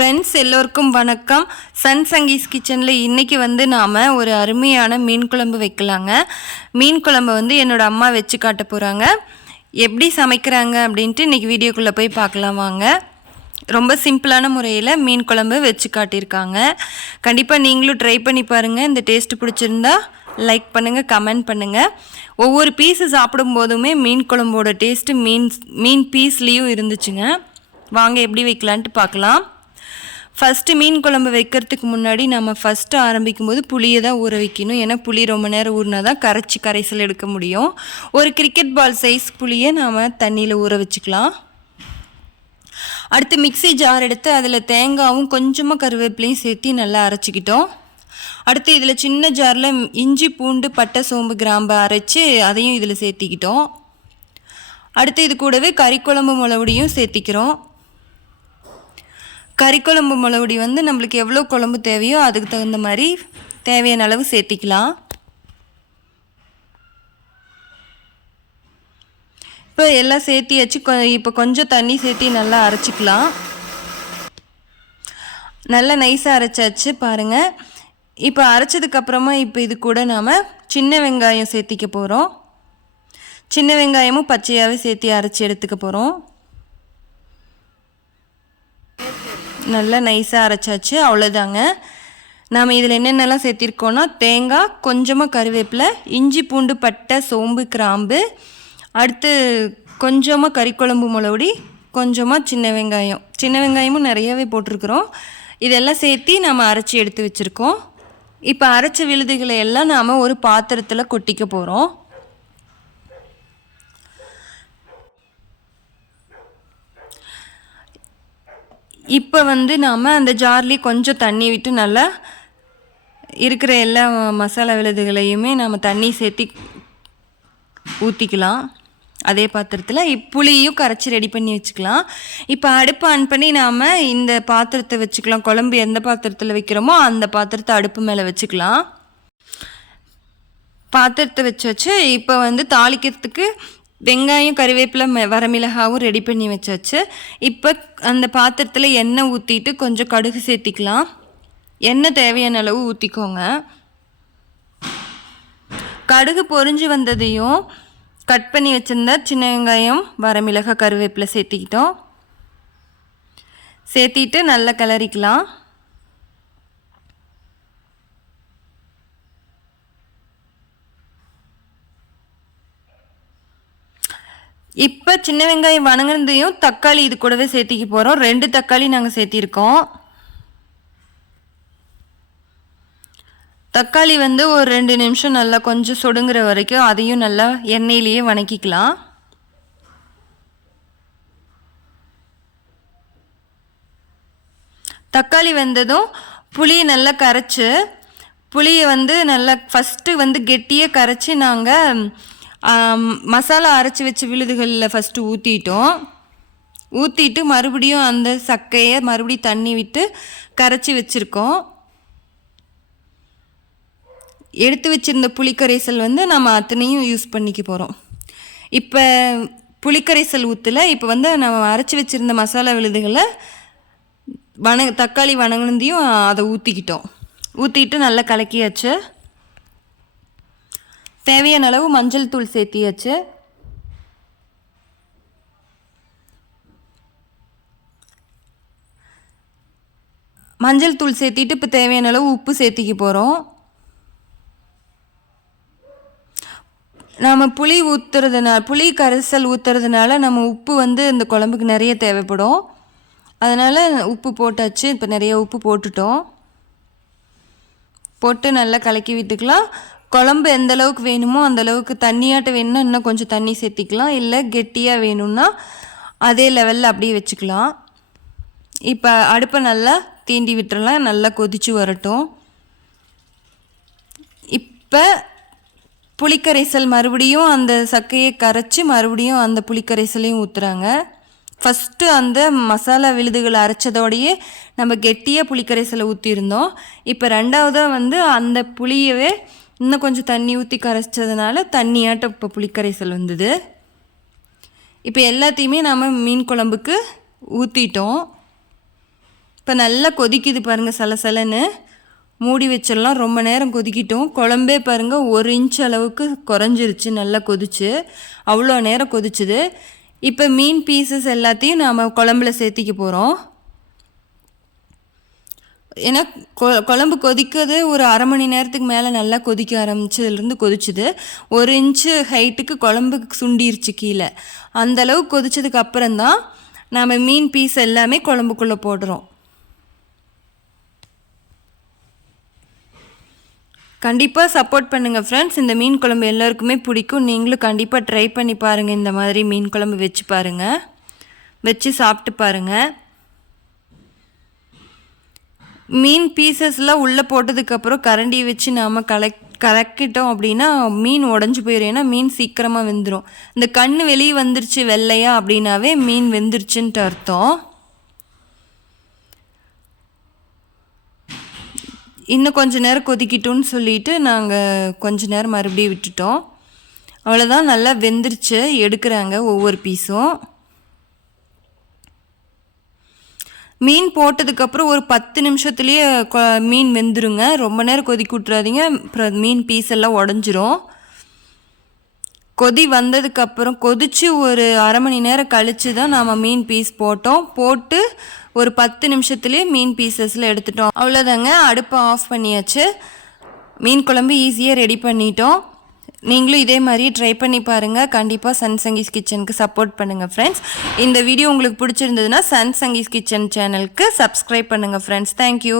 Friends எல்லோருக்கும் வணக்கம். Sun Sanghis கிச்சனில் இன்றைக்கி வந்து நாம் ஒரு அருமையான மீன் குழம்பு வைக்கலாங்க. மீன் குழம்பு வந்து என்னோட அம்மா வச்சு காட்ட போகிறாங்க எப்படி சமைக்கிறாங்க அப்படின்ட்டு இன்றைக்கி வீடியோக்குள்ளே போய் பார்க்கலாம் வாங்க. ரொம்ப சிம்பிளான முறையில் மீன் குழம்பு வச்சு காட்டியிருக்காங்க. கண்டிப்பாக நீங்களும் ட்ரை பண்ணி பாருங்கள் இந்த டேஸ்ட் பிடிச்சிருந்தா லைக் பண்ணுங்கள் கமெண்ட் பண்ணுங்கள் ஒவ்வொரு பீஸு சாப்பிடும் போதுமே மீன் குழம்போட டேஸ்ட்டு மீன் மீன் பீஸ்லேயும் இருந்துச்சுங்க. வாங்க எப்படி வைக்கலான்ட்டு பார்க்கலாம். ஃபஸ்ட்டு மீன் குழம்பு வைக்கிறதுக்கு முன்னாடி நம்ம ஃபஸ்ட்டு ஆரம்பிக்கும் போது புளியை தான் ஊற வைக்கணும். ஏன்னா புளி ரொம்ப நேரம் ஊறினா தான் கரைச்சி கரைசல் எடுக்க முடியும். ஒரு கிரிக்கெட் பால் சைஸ் புளியை நாம் தண்ணியில் ஊற வச்சுக்கலாம். அடுத்து மிக்ஸி ஜார் எடுத்து அதில் தேங்காவும் கொஞ்சமாக கருவேப்பிலையும் சேர்த்து நல்லா அரைச்சிக்கிட்டோம். அடுத்து இதில் சின்ன ஜாரில் இஞ்சி பூண்டு பட்டை சோம்பு கிராம்பு அரைச்சி அதையும் இதில் சேர்த்திக்கிட்டோம். அடுத்து இது கூடவே கறிக்குழம்பு மிளகுடியும் சேர்த்திக்கிறோம். கறிக்குழம்பு மிளகுடி வந்து நம்மளுக்கு எவ்வளோ குழம்பு தேவையோ அதுக்கு தகுந்த மாதிரி தேவையான அளவு சேர்த்திக்கலாம். இப்போ எல்லாம் சேர்த்தியாச்சு. கொ இப்போ கொஞ்சம் தண்ணி சேர்த்தி நல்லா அரைச்சிக்கலாம். நல்லா நைஸாக அரைச்சாச்சு பாருங்கள் இப்போ அரைச்சதுக்கப்புறமா இப்போ இது கூட நாம் சின்ன வெங்காயம் சேர்த்திக்க போகிறோம் சின்ன வெங்காயமும் பச்சையாகவே சேர்த்தி அரைச்சி எடுத்துக்க போகிறோம் நல்லா நைஸாக அரைச்சாச்சு. அவ்வளோதாங்க நாம் இதில் என்னென்னலாம் சேர்த்திருக்கோன்னா தேங்காய் கொஞ்சமாக கருவேப்பிலை இஞ்சி பூண்டு பட்டை சோம்பு கிராம்பு அடுத்து கொஞ்சமாக கறிக்குழம்பு முளவுடி கொஞ்சமாக சின்ன வெங்காயம். சின்ன வெங்காயமும் நிறையவே போட்டிருக்கிறோம். இதெல்லாம் சேர்த்தி நாம் அரைச்சி எடுத்து வச்சுருக்கோம். இப்போ அரைச்ச விழுதுகளை எல்லாம் நாம் ஒரு பாத்திரத்தில் கொட்டிக்க போகிறோம் இப்போ வந்து நாம் அந்த ஜார்லேயே கொஞ்சம் தண்ணி விட்டு நல்லா இருக்கிற எல்லா மசாலா விழுதுகளையுமே நம்ம தண்ணி சேர்த்தி ஊற்றிக்கலாம் அதே பாத்திரத்தில் புளியும் கரைச்சி ரெடி பண்ணி வச்சுக்கலாம். இப்போ அடுப்பு ஆன் பண்ணி நாம் இந்த பாத்திரத்தை வச்சுக்கலாம். குழம்பு எந்த பாத்திரத்தில் வைக்கிறோமோ அந்த பாத்திரத்தை அடுப்பு மேலே வச்சுக்கலாம். பாத்திரத்தை வச்சு வச்சு இப்போ வந்து தாளிக்கிறதுக்கு வெங்காயம் கறிவேப்பிலை வரமிளகாவும் ரெடி பண்ணி வச்சாச்சு. இப்போ அந்த பாத்திரத்தில் எண்ணெய் ஊற்றிட்டு கொஞ்சம் கடுகு சேர்த்திக்கலாம். எண்ணெய் தேவையான அளவு ஊற்றிக்கோங்க கடுகு பொறிஞ்சு வந்ததையும் கட் பண்ணி வச்சுருந்தா சின்ன வெங்காயம் வரமிளகா கருவேப்பிலை சேர்த்திக்கிட்டோம். சேர்த்திட்டு நல்லா கிளறிக்கலாம். இப்போ சின்ன வெங்காயம் வணங்குனதையும் தக்காளி இது கூடவே சேர்த்திக்க போகிறோம் ரெண்டு தக்காளி நாங்கள் சேர்த்திருக்கோம். தக்காளி வந்து ஒரு ரெண்டு நிமிஷம் நல்லா கொஞ்சம் சொடுங்குற வரைக்கும் அதையும் நல்லா எண்ணெயிலேயே வணக்கிக்கலாம். தக்காளி வெந்ததும் புளியை நல்லா கரைச்சி புளியை வந்து நல்லா ஃபஸ்ட்டு வந்து கெட்டியாக கரைச்சி நாங்கள் மசாலா அரைச்சி வச்ச விழுதுகளில் ஃபஸ்ட்டு ஊற்றிட்டோம் ஊற்றிட்டு மறுபடியும் அந்த சக்கையை மறுபடியும் தண்ணி விட்டு கரைச்சி வச்சுருக்கோம். எடுத்து வச்சுருந்த புளிக்கரைசல் வந்து நம்ம அத்தனையும் யூஸ் பண்ணிக்க போகிறோம் இப்போ புளிக்கரைசல் ஊற்றல இப்போ வந்து நம்ம அரைச்சி வச்சுருந்த மசாலா விழுதுகளை வண தக்காளி வணங்கினதையும் அதை ஊற்றிக்கிட்டோம் ஊற்றிட்டு நல்லா கலக்கியாச்சு. தேவையான அளவு மஞ்சள் தூள் சேர்த்தியாச்சு. மஞ்சள் தூள் சேர்த்திட்டு இப்போ தேவையான அளவு உப்பு சேர்த்திக்க போகிறோம் நம்ம புளி ஊற்றுறதுனால புளி கரைசல் ஊற்றுறதுனால நம்ம உப்பு வந்து இந்த குழம்புக்கு நிறைய தேவைப்படும். அதனால் உப்பு போட்டாச்சு இப்போ நிறைய உப்பு போட்டுட்டோம். போட்டு நல்லா கலக்கி விட்டுக்கலாம். குழம்பு எந்த அளவுக்கு வேணுமோ அந்த அளவுக்கு தண்ணியாட்ட வேணும்னா இன்னும் கொஞ்சம் தண்ணி சேர்த்திக்கலாம். இல்லை கெட்டியாக வேணும்னா அதே லெவலில் அப்படியே வச்சுக்கலாம். இப்போ அடுப்பை நல்லா தீண்டி விட்டுறலாம். நல்லா கொதித்து வரட்டும். இப்போ புளிக்கரைசல் மறுபடியும் அந்த சக்கையை கரைச்சி மறுபடியும் அந்த புளிக்கரைசலையும் ஊற்றுறாங்க ஃபஸ்ட்டு அந்த மசாலா விழுதுகளை அரைச்சதோடையே நம்ம கெட்டியாக புளிக்கரைசலை ஊற்றிருந்தோம் இப்போ ரெண்டாவதாக வந்து அந்த புளியவே இன்னும் கொஞ்சம் தண்ணி ஊற்றி கரைச்சதுனால தண்ணியாட்டம் இப்போ புளிக்கரைசல் வந்தது. இப்போ எல்லாத்தையுமே நாம் மீன் குழம்புக்கு ஊற்றிட்டோம் இப்போ நல்லா கொதிக்குது பாருங்கள் சலசலன்னு. மூடி வச்சிடலாம். ரொம்ப நேரம் கொதிக்கிட்டோம். குழம்பே பாருங்கள் ஒரு இன்ச் அளவுக்கு குறைஞ்சிருச்சு. நல்லா கொதிச்சு. அவ்வளோ நேரம் கொதிச்சுது. இப்போ மீன் பீசஸ் எல்லாத்தையும் நாம் குழம்புல சேர்த்திக்க போகிறோம் ஏன்னா கொ குழம்பு கொதிக்கிறது ஒரு அரை மணி நேரத்துக்கு மேலே நல்லா கொதிக்க ஆரம்பிச்சதுலேருந்து கொதிச்சுது. ஒரு இன்ச்சு ஹைட்டுக்கு குழம்பு சுண்டிருச்சு கீழே. அந்தளவு கொதிச்சதுக்கு அப்புறம்தான் நாம் மீன் பீஸ் எல்லாமே குழம்புக்குள்ளே போடுறோம். கண்டிப்பாக சப்போர்ட் பண்ணுங்கள் ஃப்ரெண்ட்ஸ் இந்த மீன் குழம்பு எல்லாருக்குமே பிடிக்கும். நீங்களும் கண்டிப்பாக ட்ரை பண்ணி பாருங்கள் இந்த மாதிரி மீன் குழம்பு வச்சு பாருங்கள் வச்சு சாப்பிட்டு பாருங்கள் மீன் பீசஸ்லாம் உள்ளே போட்டதுக்கப்புறம் கரண்டியை வச்சு நாம் கலெக்ட் கலக்கிட்டோம் அப்படின்னா மீன் உடஞ்சி போயிடும் ஏன்னா மீன் சீக்கிரமாக வெந்துடும் இந்த கண் வெளியே வந்துருச்சு வெள்ளையா அப்படின்னாவே மீன் வெந்துருச்சுன்ட்டு அர்த்தம். இன்னும் கொஞ்ச நேரம் கொதிக்கிட்டோன்னு சொல்லிட்டு நாங்கள் கொஞ்ச நேரம் மறுபடியும் விட்டுட்டோம். அவ்வளோதான் நல்லா வெந்துருச்சு. எடுக்கிறாங்க ஒவ்வொரு பீஸும். மீன் போட்டதுக்கப்புறம் ஒரு பத்து நிமிஷத்துலேயே மீன் வெந்துருங்க. ரொம்ப நேரம் கொதிக்க விட்றாதீங்க அப்புறம் மீன் பீஸ் எல்லாம் உடஞ்சிரும். கொதி வந்ததுக்கப்புறம் கொதித்து ஒரு அரை மணி நேரம் கழித்து தான் நாம் மீன் பீஸ் போட்டோம். போட்டு ஒரு பத்து நிமிஷத்துலேயே மீன் பீசஸில் எடுத்துட்டோம். அவ்வளோதாங்க அடுப்பை ஆஃப் பண்ணியாச்சு. மீன் குழம்பு ஈஸியாக ரெடி பண்ணிட்டோம். நீங்களும் இதே மாதிரி ட்ரை பண்ணி பாருங்கள் கண்டிப்பாக சன் சங்கீஸ் கிச்சனுக்கு சப்போர்ட் பண்ணுங்கள் ஃப்ரெண்ட்ஸ் இந்த வீடியோ உங்களுக்கு பிடிச்சிருந்ததுன்னா சன் சங்கீஸ் கிச்சன் சேனலுக்கு சப்ஸ்கிரைப் பண்ணுங்கள் ஃப்ரெண்ட்ஸ் தேங்க்யூ